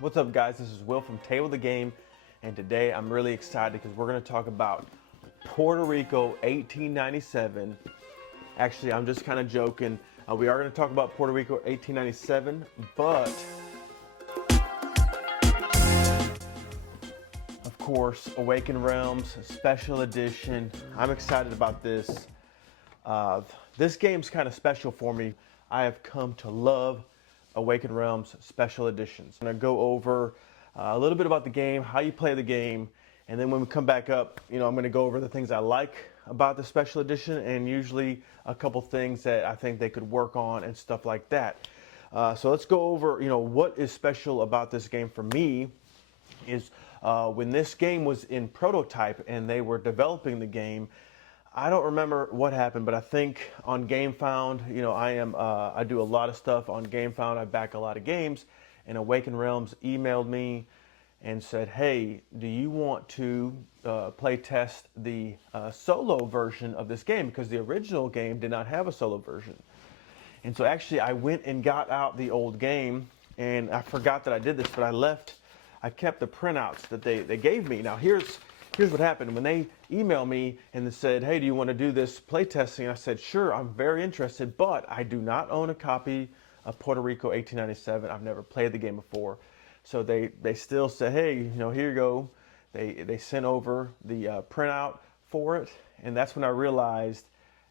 What's up, guys? This is Will from Table the Game, and today I'm really excited because we're going to talk about Puerto Rico 1897. Actually, I'm just kind of joking. We are going to talk about Puerto Rico 1897, but of course, Awakened Realms Special Edition. I'm excited about this. This game's kind of special for me. I have come to love Awakened Realms Special Editions. I'm gonna go over a little bit about the game, how you play the game, and then when we come back up, I'm gonna go over the things I like about the Special Edition and usually a couple things that I think they could work on and stuff like that. So let's go over, what is special about this game for me is when this game was in prototype and they were developing the game, I don't remember what happened, but I think on GameFound, I do a lot of stuff on GameFound. I back a lot of games, and Awakened Realms emailed me and said, "Hey, do you want to play test the solo version of this game? Because the original game did not have a solo version." And so actually, I went and got out the old game, and I forgot that I did this, but I kept the printouts that they gave me. Now here's what happened. When they emailed me and they said, "Hey, do you want to do this playtesting?" I said, "Sure, I'm very interested, but I do not own a copy of Puerto Rico 1897. I've never played the game before." So they still said, "Hey, here you go." They sent over the printout for it, and that's when I realized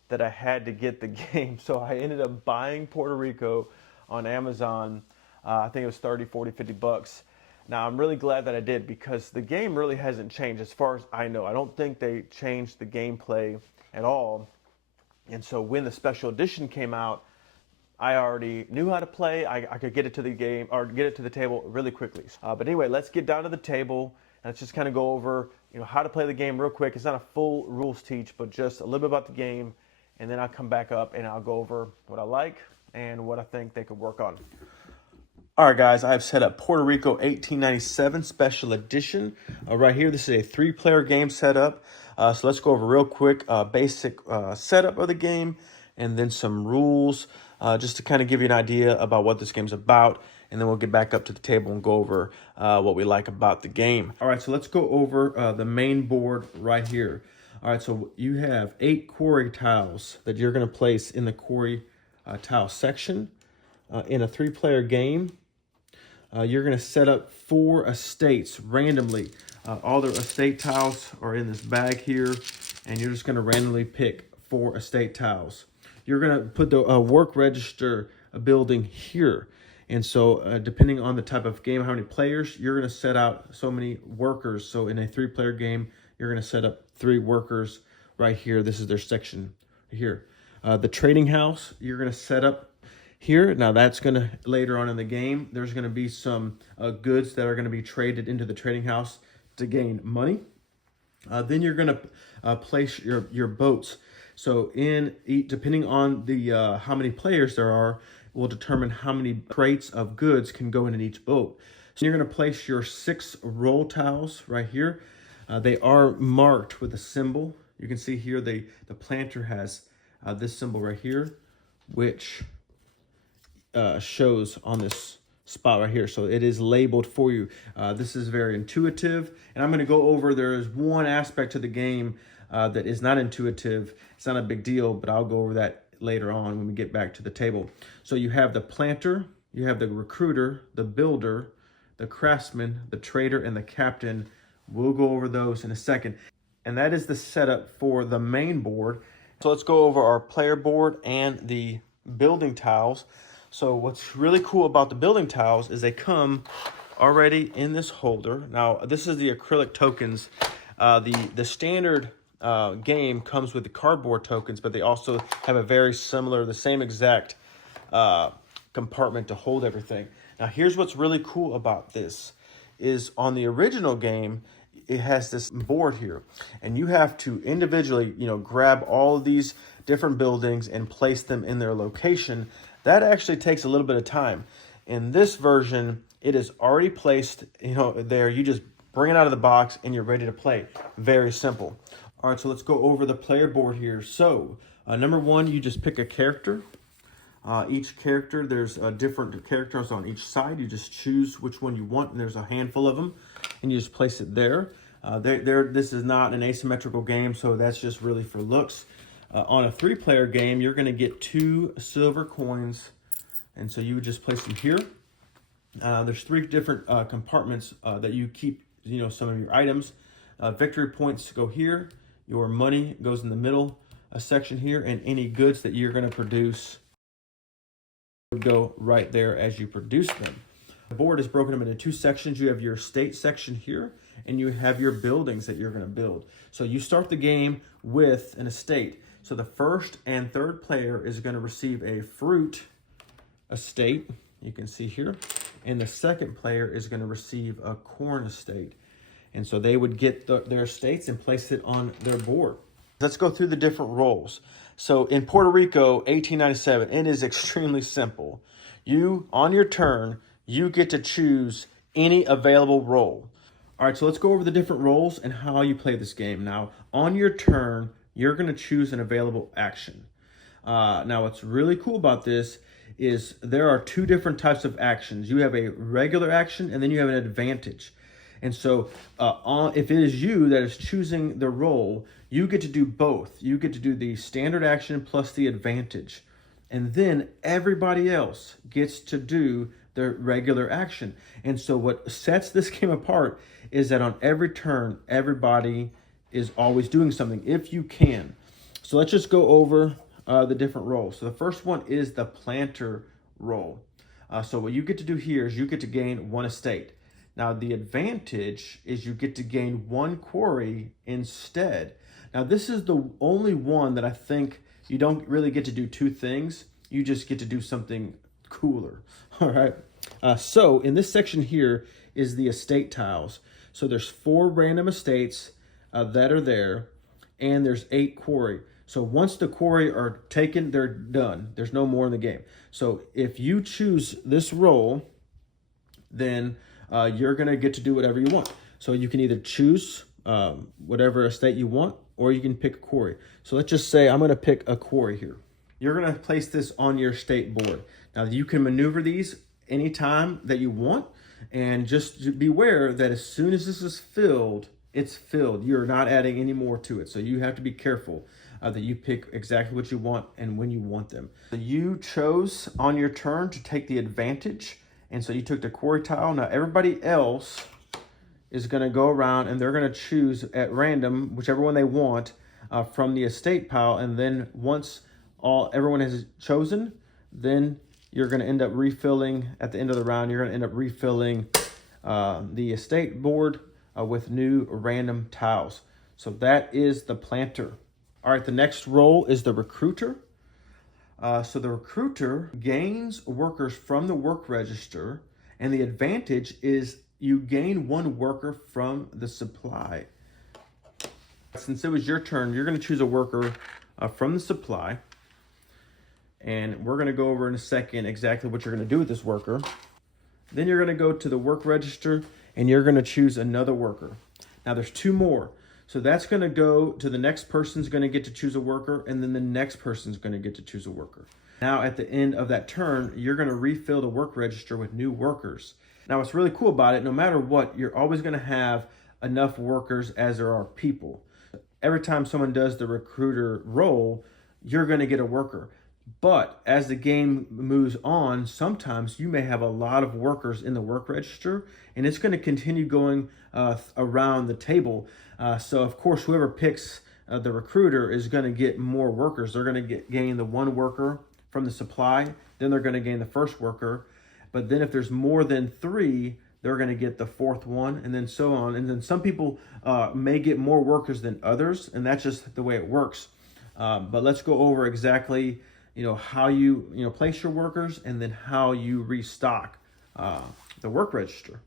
that I had to get the game. So I ended up buying Puerto Rico on Amazon. I think it was 30, 40, 50 bucks. Now, I'm really glad that I did because the game really hasn't changed as far as I know. I don't think they changed the gameplay at all. And so when the special edition came out, I already knew how to play. I could get it to the game or get it to the table really quickly. But anyway, let's get down to the table and let's just kind of go over how to play the game real quick. It's not a full rules teach, but just a little bit about the game. And then I'll come back up and I'll go over what I like and what I think they could work on. All right, guys, I've set up Puerto Rico 1897 Special Edition. Right here, this is a 3-player game setup. So let's go over real quick basic setup of the game and then some rules just to kind of give you an idea about what this game's about. And then we'll get back up to the table and go over what we like about the game. All right, so let's go over the main board right here. All right, so you have 8 quarry tiles that you're going to place in the quarry tile section. In a 3-player game, you're going to set up 4 estates randomly. All the estate tiles are in this bag here, and you're just going to randomly pick 4 estate tiles. You're going to put the work register building here. And so depending on the type of game, how many players, you're going to set out so many workers. So in a 3-player game, you're going to set up 3 workers right here. This is their section here. The trading house, you're going to set up here. Now that's going to, later on in the game, there's going to be some goods that are going to be traded into the trading house to gain money. Then you're going to place your boats. So depending on the how many players there are, will determine how many crates of goods can go in each boat. So you're going to place your 6 roll tiles right here. They are marked with a symbol. You can see here the planter has this symbol right here, which shows on this spot right here. So it is labeled for you. This is very intuitive, and I'm going to go over, there is one aspect to the game that is not intuitive. It's not a big deal, but I'll go over that later on when we get back to the table. So you have the planter, you have the recruiter, the builder, the craftsman, the trader, and the captain. We'll go over those in a second. And that is the setup for the main board. So let's go over our player board and the building tiles. So what's really cool about the building tiles is they come already in this holder. Now, this is the acrylic tokens. The standard game comes with the cardboard tokens, but they also have a very similar, the same exact compartment to hold everything. Now, here's what's really cool about this is on the original game, it has this board here, and you have to individually, grab all of these different buildings and place them in their location. That actually takes a little bit of time. In this version, it is already placed, there. You just bring it out of the box and you're ready to play. Very simple. All right, so let's go over the player board here. So number 1, you just pick a character. Each character, there's different characters on each side. You just choose which one you want, and there's a handful of them, and you just place it there. This is not an asymmetrical game, so that's just really for looks. On a 3-player game, you're going to get 2 silver coins, and so you would just place them here. There's 3 different compartments that you keep, some of your items. Victory points go here. Your money goes in the middle section here, and any goods that you're going to produce would go right there as you produce them. The board is broken up into 2 sections. You have your estate section here, and you have your buildings that you're going to build. So you start the game with an estate. So the first and third player is going to receive a fruit estate, you can see here, and the second player is going to receive a corn estate. And so they would get their estates and place it on their board. Let's go through the different roles. So in Puerto Rico, 1897, it is extremely simple. You, on your turn, you get to choose any available role. All right, so let's go over the different roles and how you play this game. Now, on your turn, you're going to choose an available action. Now, what's really cool about this is there are 2 different types of actions. You have a regular action, and then you have an advantage. And so if it is you that is choosing the role, you get to do both. You get to do the standard action plus the advantage. And then everybody else gets to do their regular action. And so what sets this game apart is that on every turn, everybody is always doing something, if you can. So let's just go over the different roles. So the first one is the planter role. So what you get to do here is you get to gain 1 estate. Now, the advantage is you get to gain 1 quarry instead. Now, this is the only one that I think you don't really get to do 2 things. You just get to do something cooler. All right. So in this section here is the estate tiles. So there's 4 random estates that are there, and there's 8 quarry. So once the quarry are taken, they're done. There's no more in the game. So if you choose this role, then you're going to get to do whatever you want. So you can either choose whatever estate you want, or you can pick a quarry. So let's just say I'm going to pick a quarry here. You're going to place this on your estate board. Now, you can maneuver these anytime that you want, and just beware that as soon as this is filled, it's filled. You're not adding any more to it. So you have to be careful that you pick exactly what you want and when you want them. So you chose on your turn to take the advantage, and so you took the quarry tile. Now everybody else is going to go around and they're going to choose at random whichever one they want from the estate pile, and then once everyone has chosen, then you're going to end up refilling at the end of the round. You're going to end up refilling the estate board with new random tiles. So that is the planter. All right, the next role is the recruiter. So the recruiter gains workers from the work register, and the advantage is you gain 1 worker from the supply. Since it was your turn, you're going to choose a worker from the supply, and we're going to go over in a second exactly what you're going to do with this worker. Then you're going to go to the work register, and you're going to choose another worker. Now there's 2 more. So that's going to go to the next person's going to get to choose a worker, and then the next person's going to get to choose a worker. Now at the end of that turn, you're going to refill the work register with new workers. Now what's really cool about it, no matter what, you're always going to have enough workers as there are people. Every time someone does the recruiter role, you're going to get a worker. But as the game moves on, sometimes you may have a lot of workers in the work register, and it's going to continue going around the table. So of course, whoever picks the recruiter is going to get more workers. They're going to gain the 1 worker from the supply, then they're going to gain the first worker. But then if there's more than 3, they're going to get the 4th one, and then so on. And then some people may get more workers than others, and that's just the way it works. But let's go over exactly how you place your workers, and then how you restock the work register.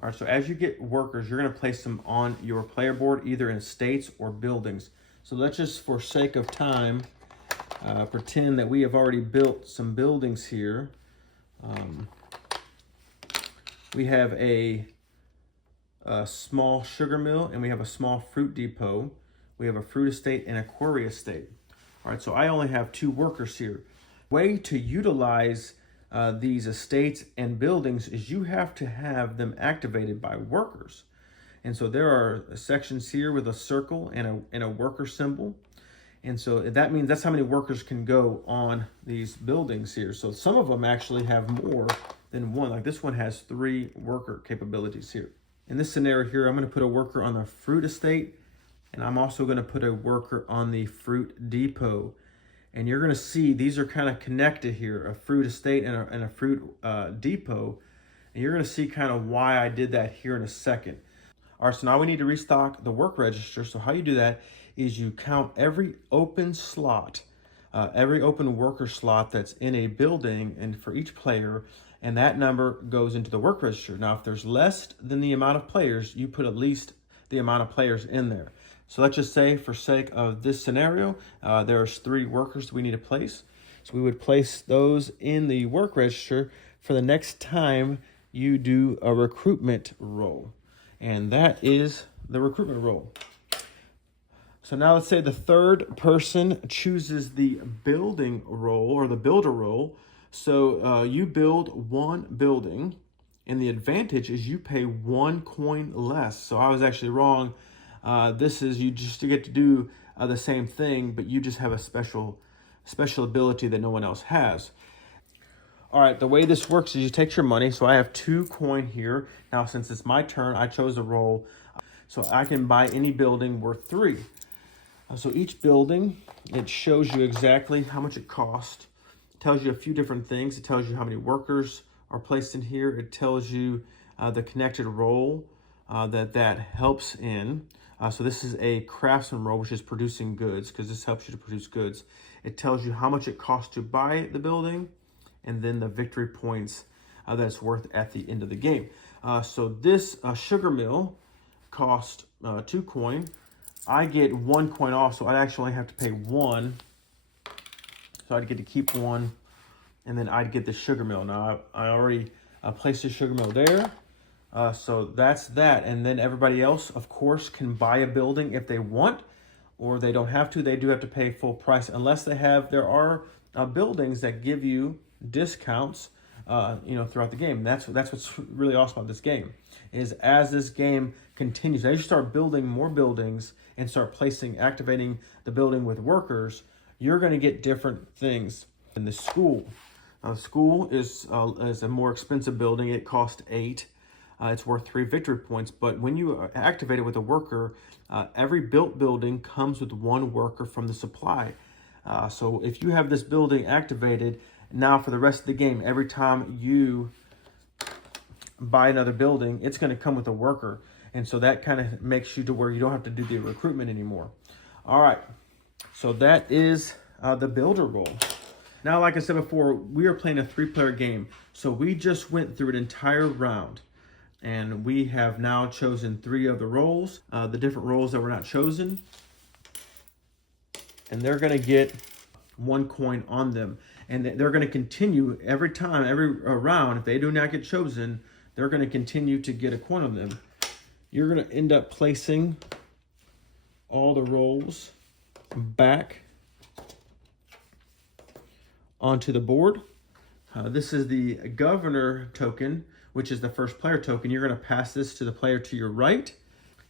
All right, so as you get workers, you're going to place them on your player board, either in estates or buildings. So let's just, for sake of time, pretend that we have already built some buildings here. We have a small sugar mill, and we have a small fruit depot. We have a fruit estate and a quarry estate. All right, so I only have 2 workers here. Way to utilize these estates and buildings is you have to have them activated by workers. And so there are sections here with a circle and a worker symbol. And so that means that's how many workers can go on these buildings here. So some of them actually have more than one. Like this one has 3 worker capabilities here. In this scenario here, I'm going to put a worker on the fruit estate, and I'm also going to put a worker on the fruit depot. And you're going to see these are kind of connected here, a fruit estate and a fruit depot. And you're going to see kind of why I did that here in a second. All right, so now we need to restock the work register. So how you do that is you count every open slot, every open worker slot that's in a building and for each player, and that number goes into the work register. Now, if there's less than the amount of players, you put at least the amount of players in there. So let's just say for sake of this scenario, there's 3 workers we need to place. So we would place those in the work register for the next time you do a recruitment roll. And that is the recruitment roll. So now let's say the third person chooses the building roll or the builder roll. So you build 1 building, and the advantage is you pay 1 coin less. So I was actually wrong. This is you just get to do the same thing, but you just have a special ability that no one else has. All right, the way this works is you take your money. So I have 2 coin here. Now, since it's my turn, I chose a roll. So I can buy any building worth 3. So each building, it shows you exactly how much it cost. It tells you a few different things. It tells you how many workers are placed in here. It tells you the connected role that helps in. So this is a craftsman role, which is producing goods, because this helps you to produce goods. It tells you how much it costs to buy the building, and then the victory points that it's worth at the end of the game. So this sugar mill cost 2 coin. I get 1 coin off, so I actually only have to pay 1. So I'd get to keep 1, and then I'd get the sugar mill. Now I already placed the sugar mill there. So that's that. And then everybody else, of course, can buy a building if they want, or they don't have to. They do have to pay full price unless there are buildings that give you discounts, throughout the game. That's what's really awesome about this game is as this game continues, as you start building more buildings and start activating the building with workers, you're going to get different things. In the school, the school is a more expensive building. It costs 8. It's worth 3 victory points. But when you activate it with a worker, every built building comes with 1 worker from the supply. So if you have this building activated, now for the rest of the game, every time you buy another building, it's going to come with a worker. And so that kind of makes you to where you don't have to do the recruitment anymore. All right, so that is the builder role. Now, like I said before, we are playing a 3-player game. So we just went through an entire round, and we have now chosen 3 of the roles, the different roles that were not chosen. And they're going to get 1 coin on them. And they're going to continue every time, every round. If they do not get chosen, they're going to continue to get a coin on them. You're going to end up placing all the rolls back onto the board. This is the governor token, which is the first player token. You're going to pass this to the player to your right.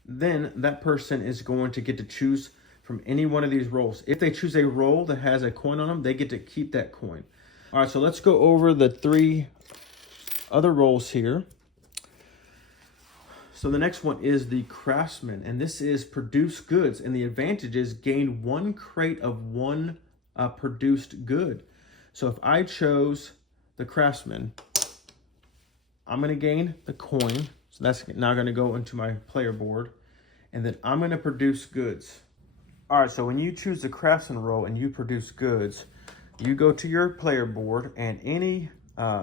Then that person is going to get to choose from any one of these rolls. If they choose a roll that has a coin on them, they get to keep that coin. All right, so let's go over the 3 other rolls here. So the next one is the Craftsman, and this is produce goods, and the advantage is gain 1 crate of 1 produced good. So if I chose the Craftsman, I'm going to gain the coin. So that's now going to go into my player board, and then I'm going to produce goods. All right, so when you choose the Craftsman role and you produce goods, you go to your player board, and any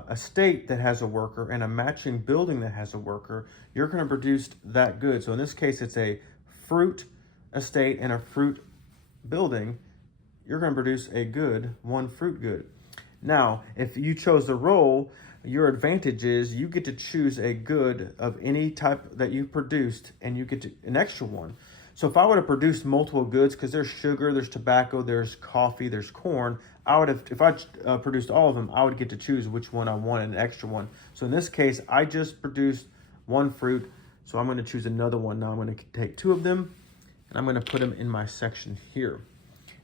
estate that has a worker and a matching building that has a worker, you're going to produce that good. So in this case, it's a fruit estate and a fruit building. You're going to produce a good, 1 fruit good. Now, if you chose the role, your advantage is you get to choose a good of any type that you produced, and you get an extra one. So if I would have produced multiple goods, because there's sugar, there's tobacco, there's coffee, there's corn, I would have, if I produced all of them, I would get to choose which one I wanted, an extra one. So in this case, I just produced one fruit, so I'm going to choose another one. Now I'm going to take 2 of them, and I'm going to put them in my section here.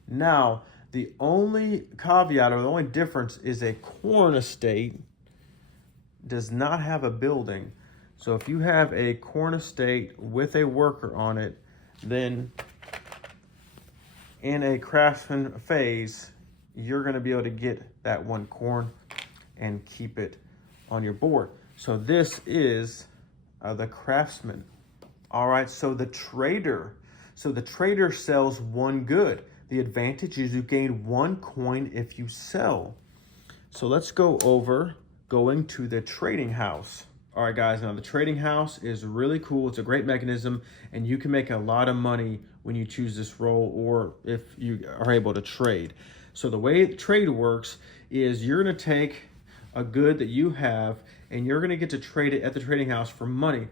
Now, the only caveat or the only difference is a corn estate does not have a building. So if you have a corn estate with a worker on it, then in a Craftsman phase, you're going to be able to get that one corn and keep it on your board. So this is the Craftsman. All right, so the trader sells one good. The advantage is you gain 1 coin if you sell. So let's go over going to the trading house. All right, guys, now the trading house is really cool. It's a great mechanism, and you can make a lot of money when you choose this role or if you are able to trade. So the way trade works is you're gonna take a good that you have and you're gonna get to trade it at the trading house for money.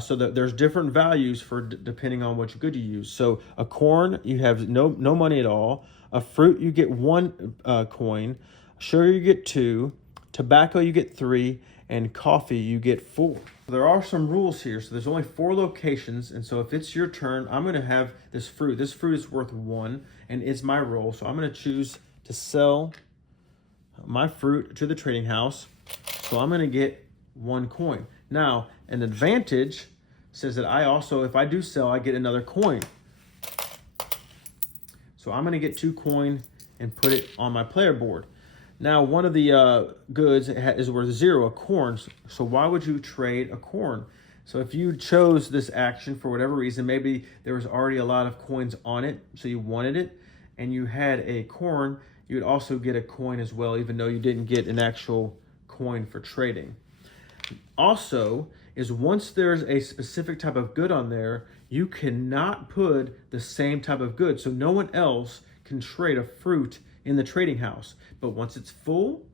So that there's different values for depending on which good you use. So a corn, you have no money at all. A fruit, you get 1 coin. Sugar, you get 2. Tobacco, you get 3. And coffee, you get 4. There are some rules here. So there's only 4 locations. And so if it's your turn, I'm gonna have this fruit. This fruit is worth 1 and it's my role. So I'm gonna choose to sell my fruit to the trading house. So I'm gonna get 1 coin. Now, an advantage says that I also, if I do sell, I get another coin. So I'm gonna get 2 coin and put it on my player board. Now, one of the goods is worth 0, a corn. So why would you trade a corn? So if you chose this action for whatever reason, maybe there was already a lot of coins on it, so you wanted it, and you had a corn, you would also get a coin as well, even though you didn't get an actual coin for trading. Also, is once there's a specific type of good on there, you cannot put the same type of good. So no one else can trade a fruit in the trading house. But once it's full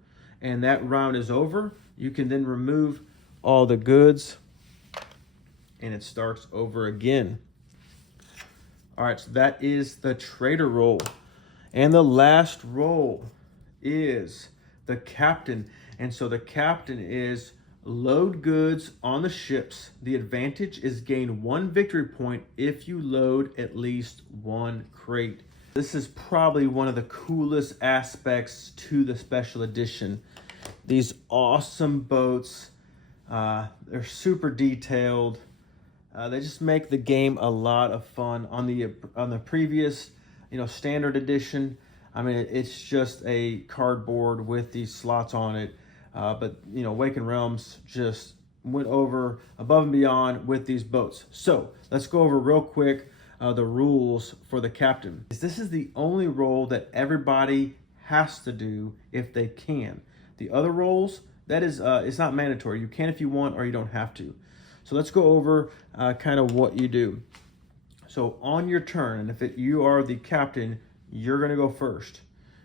and that round is over, you can then remove all the goods and it starts over again. All right, so that is the trader role. And the last role is the captain. And so the captain is load goods on the ships. The advantage is gain 1 victory point if you load at least 1 crate. This is probably one of the coolest aspects to the special edition. These awesome boats, they're super detailed. They just make the game a lot of fun. On the previous, standard edition, I mean, it's just a cardboard with these slots on it. But Awakened Realms just went over above and beyond with these boats. So let's go over real quick the rules for the captain. This is the only role that everybody has to do if they can. The other roles, that is, it's not mandatory. You can if you want, or you don't have to. So let's go over kind of what you do. So on your turn, and if you are the captain, you're gonna go first.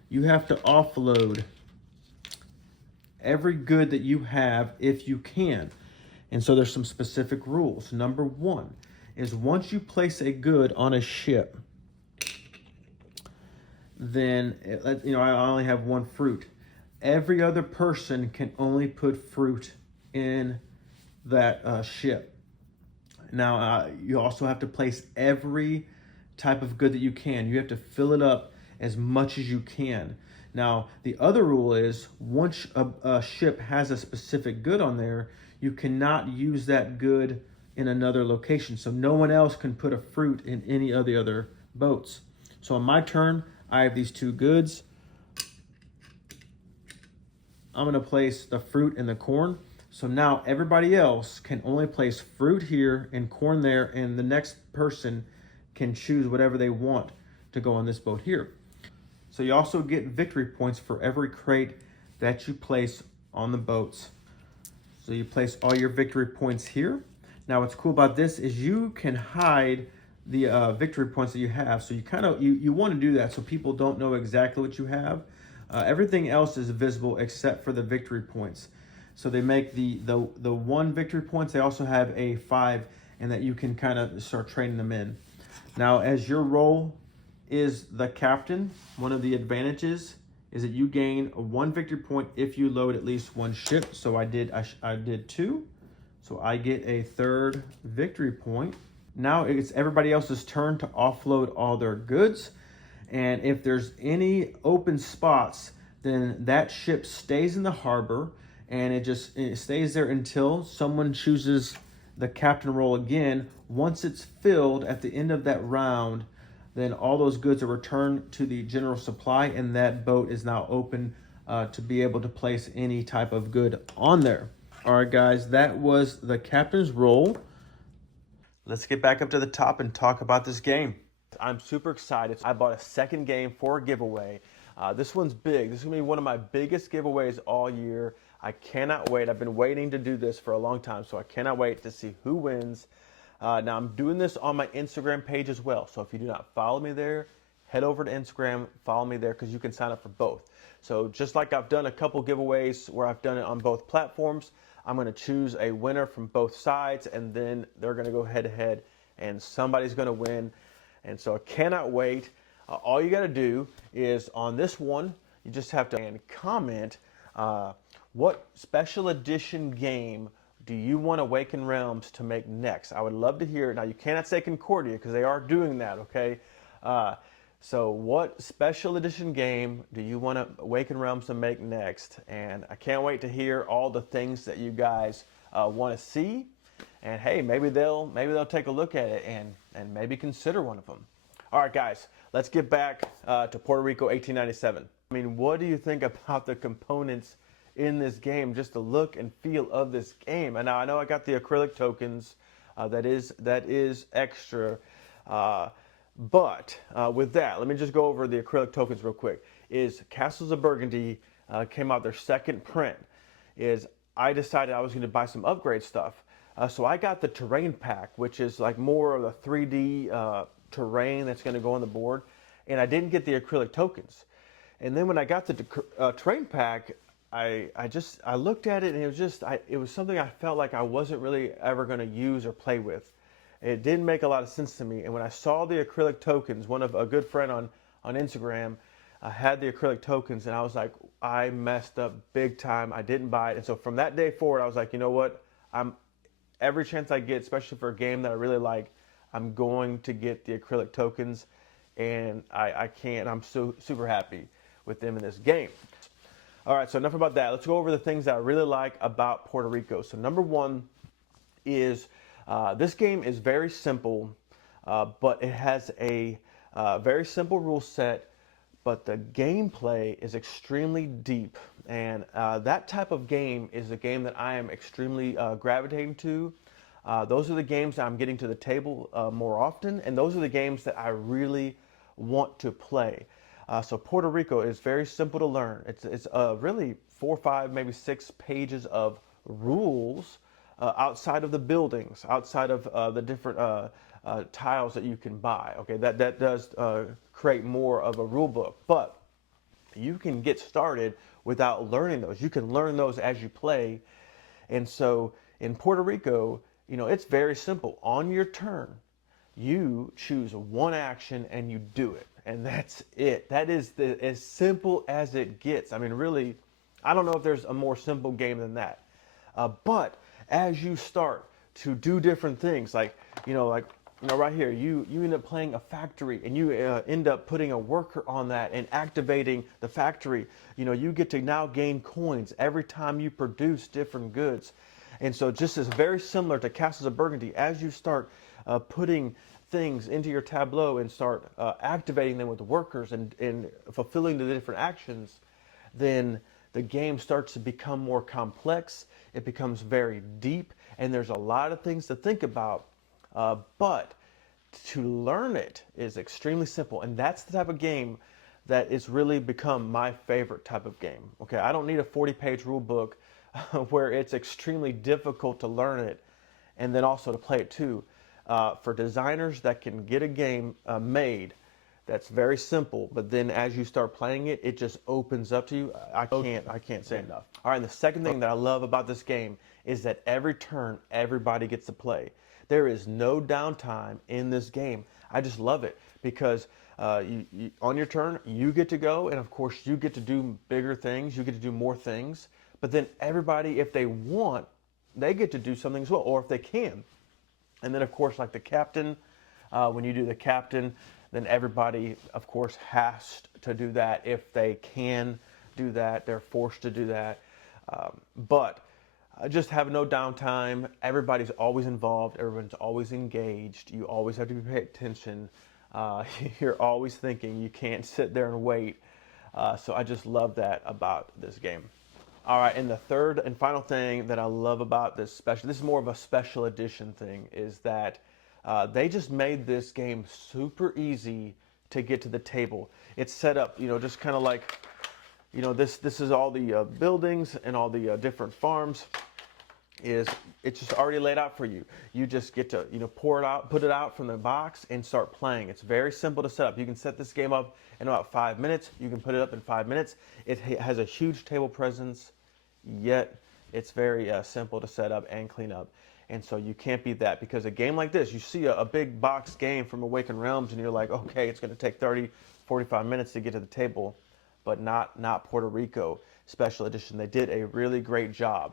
You have to offload every good that you have if you can. And so there's some specific rules. Number 1 is once you place a good on a ship, then, I only have 1 fruit. Every other person can only put fruit in that ship. Now, you also have to place every type of good that you can. You have to fill it up as much as you can. Now, the other rule is once a ship has a specific good on there, you cannot use that good in another location. So no one else can put a fruit in any of the other boats. So on my turn, I have these 2 goods. I'm gonna place the fruit and the corn. So now everybody else can only place fruit here and corn there, and the next person can choose whatever they want to go on this boat here. So you also get victory points for every crate that you place on the boats. So you place all your victory points here. Now what's cool about this is you can hide the victory points that you have. So you want to do that so people don't know exactly what you have. Everything else is visible except for the victory points. So they make the 1 victory points. They also have a 5, and that you can kind of start trading them in. Now, as your role is the captain, one of the advantages is that you gain one victory point if you load at least one ship. So I did two. So I get a third victory point. Now it's everybody else's turn to offload all their goods. And if there's any open spots, then that ship stays in the harbor and it stays there until someone chooses the captain role again. Once it's filled at the end of that round, then all those goods are returned to the general supply and that boat is now open to be able to place any type of good on there. All right, guys, that was the captain's role. Let's get back up to the top and talk about this game. I'm super excited. I bought a second game for a giveaway. This one's big. This is going to be one of my biggest giveaways all year. I cannot wait. I've been waiting to do this for a long time, so I cannot wait to see who wins. Now, I'm doing this on my Instagram page as well, so if you do not follow me there, head over to Instagram, follow me there, because you can sign up for both. So just like I've done a couple giveaways where I've done it on both platforms, I'm going to choose a winner from both sides, and then they're going to go head-to-head, and somebody's going to win. And so I cannot wait. All you got to do is on this one, you just have to comment what special edition game do you want Awakened Realms to make next? I would love to hear it. Now, you cannot say Concordia because they are doing that, okay? So what special edition game do you want Awakened Realms to make next? And I can't wait to hear all the things that you guys want to see. And hey, maybe they'll take a look at it and maybe consider one of them. All right, guys, let's get back to Puerto Rico 1897. I mean, what do you think about the components in this game, just the look and feel of this game? And now I know I got the acrylic tokens, that is extra, but with that, let me just go over the acrylic tokens real quick. Is Castles of Burgundy came out their second print. Is I decided I was going to buy some upgrade stuff, so I got the terrain pack, which is like more of the 3D terrain that's going to go on the board, and I didn't get the acrylic tokens. And then when I got the terrain pack, I looked at it and it was something I felt like I wasn't really ever going to use or play with. It didn't make a lot of sense to me. And when I saw the acrylic tokens, a good friend on Instagram had the acrylic tokens, and I was like, I messed up big time. I didn't buy it. And so from that day forward, I was like, you know what? Every chance I get, especially for a game that I really like, I'm going to get the acrylic tokens, and I'm so super happy with them in this game. All right, so enough about that. Let's go over the things that I really like about Puerto Rico. So number one is this game is very simple, but it has a very simple rule set, but the gameplay is extremely deep. And that type of game is a game that I am extremely gravitating to. Those are the games that I'm getting to the table more often, and those are the games that I really want to play. So Puerto Rico is very simple to learn. It's really 4, 5, maybe 6 pages of rules outside of the buildings, outside of the different tiles that you can buy. Okay, that does create more of a rule book, but you can get started without learning those. You can learn those as you play. And so in Puerto Rico, you know, it's very simple. On your turn, you choose one action and you do it. And that's it. That is as simple as it gets. I mean, really, I don't know if there's a more simple game than that. But as you start to do different things, like right here, you end up playing a factory, and you end up putting a worker on that and activating the factory. You know, you get to now gain coins every time you produce different goods. And so just as very similar to Castles of Burgundy, as you start putting things into your tableau and start activating them with workers and fulfilling the different actions, then the game starts to become more complex. It becomes very deep, and there's a lot of things to think about. But to learn it is extremely simple, and that's the type of game that it's really become my favorite type of game. Okay, I don't need a 40-page rule book where it's extremely difficult to learn it and then also to play it too. For designers that can get a game made that's very simple, but then as you start playing it, it just opens up to you. I can't say enough. All right, and the second thing that I love about this game is that every turn, everybody gets to play. There is no downtime in this game. I just love it because on your turn, you get to go, and of course, you get to do bigger things. You get to do more things. But then everybody, if they want, they get to do something as well, or if they can. And then, of course, like the captain, when you do the captain, then everybody, of course, has to do that. If they can do that, they're forced to do that. But just have no downtime. Everybody's always involved. Everyone's always engaged. You always have to pay attention. You're always thinking. You can't sit there and wait. So I just love that about this game. All right, and the third and final thing that I love about this is more of a special edition thing, is that they just made this game super easy to get to the table. It's set up, just kind of like, this is all the buildings and all the different farms. It's just already laid out for you. You just get to pour it out, put it out from the box, and start playing. It's very simple to set up. You can set this game up in about 5 minutes. You can put it up in 5 minutes. It has a huge table presence, yet it's very simple to set up and clean up. And so you can't beat that, because a game like this, you see a big box game from Awakened Realms and you're like, okay, it's going to take 30, 45 minutes to get to the table, but not Puerto Rico Special Edition. They did a really great job.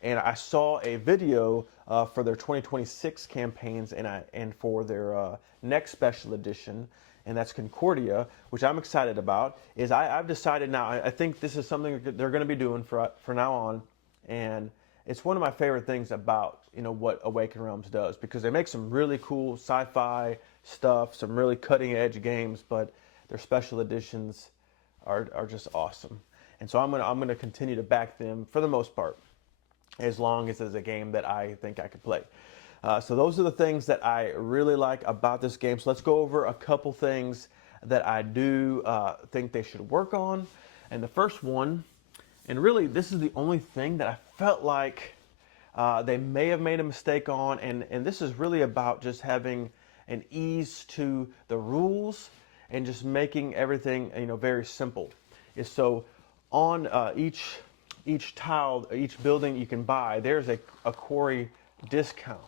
And I saw a video for their 2026 campaigns and for their next special edition, and that's Concordia, which I'm excited about. I've decided now, I think this is something they're going to be doing for now on, and it's one of my favorite things about what Awakened Realms does, because they make some really cool sci-fi stuff, some really cutting edge games, but their special editions are just awesome. And so I'm gonna continue to back them for the most part, as long as it's a game that I think I could play. So those are the things that I really like about this game. So let's go over a couple things that I do think they should work on. And the first one, and really this is the only thing that I felt like they may have made a mistake on, and this is really about just having an ease to the rules and just making everything very simple. Is so on each tile, each building you can buy, there's a quarry discount.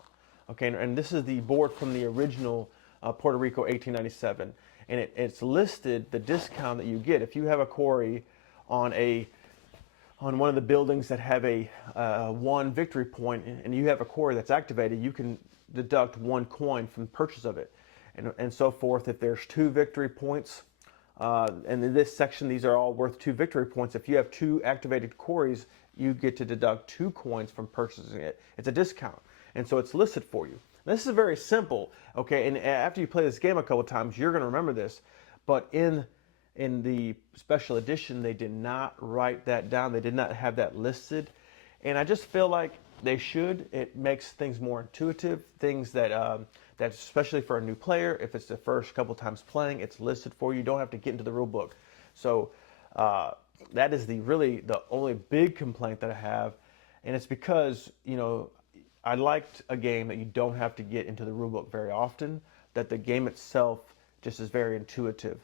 Okay, and this is the board from the original Puerto Rico 1897, and it's listed the discount that you get if you have a quarry on one of the buildings that have a 1 victory point, and you have a quarry that's activated. You can deduct 1 coin from the purchase of it, and so forth. If there's 2 victory points. And in this section, these are all worth 2 victory points. If you have 2 activated quarries, you get to deduct 2 coins from purchasing it. It's a discount, and so it's listed for you. This is very simple, okay? And after you play this game a couple times, you're going to remember this. But in the special edition, they did not write that down. They did not have that listed, and I just feel like they should. It makes things more intuitive. Things that especially for a new player, if it's the first couple times playing, it's listed for you. You don't have to get into the rule book. So that is really the only big complaint that I have, and it's because I liked a game that you don't have to get into the rule book very often. That the game itself just is very intuitive,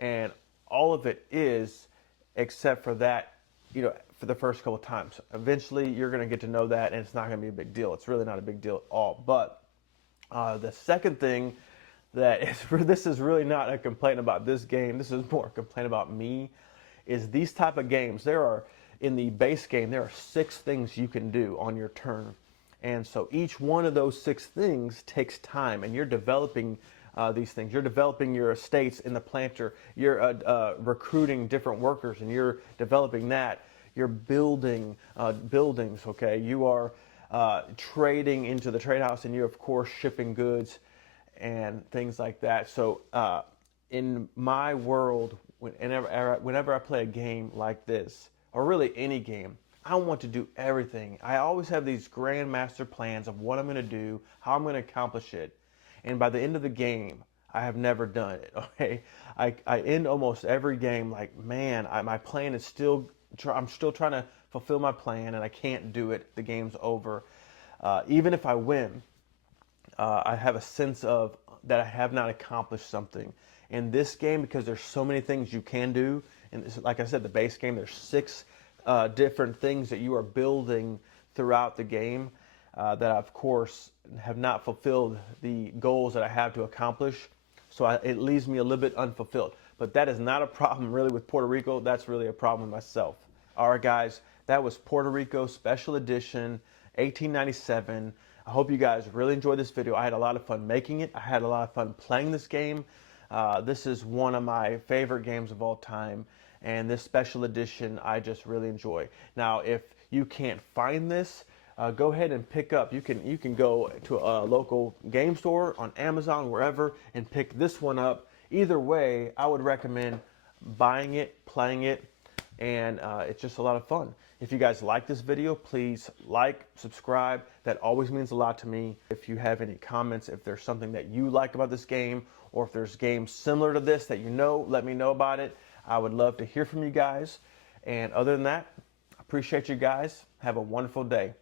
and all of it is, except for that, for the first couple times. Eventually, you're going to get to know that, and it's not going to be a big deal. It's really not a big deal at all. But the second thing this is really not a complaint about this game. This is more a complaint about me. Is these type of games. In the base game, there are 6 things you can do on your turn, and so each one of those 6 things takes time, and you're developing these things. You're developing your estates in the planter. You're recruiting different workers, and you're developing that. You're building buildings. Okay, you are trading into the trade house, and you're of course shipping goods and things like that. So in my world, whenever I play a game like this, or really any game, I want to do everything. I always have these grand master plans of what I'm going to do, how I'm going to accomplish it. And by the end of the game, I have never done it. Okay, I end almost every game like, man, my plan is I'm still trying to fulfill my plan, and I can't do it. The game's over. Even if I win, I have a sense of that I have not accomplished something. In this game, because there's so many things you can do, and like I said, the base game, there's 6 different things that you are building throughout the game. that I, of course, have not fulfilled the goals that I have to accomplish. So it leaves me a little bit unfulfilled. But that is not a problem really with Puerto Rico. That's really a problem with myself. All right, guys, that was Puerto Rico Special Edition 1897. I hope you guys really enjoyed this video. I had a lot of fun making it. I had a lot of fun playing this game. This is one of my favorite games of all time. And this special edition, I just really enjoy. Now, if you can't find this, go ahead and pick up. You can go to a local game store on Amazon, wherever, and pick this one up. Either way, I would recommend buying it, playing it, and it's just a lot of fun. If you guys like this video, please like, subscribe. That always means a lot to me. If you have any comments, if there's something that you like about this game, or if there's games similar to this that you know, let me know about it. I would love to hear from you guys. And other than that, I appreciate you guys. Have a wonderful day.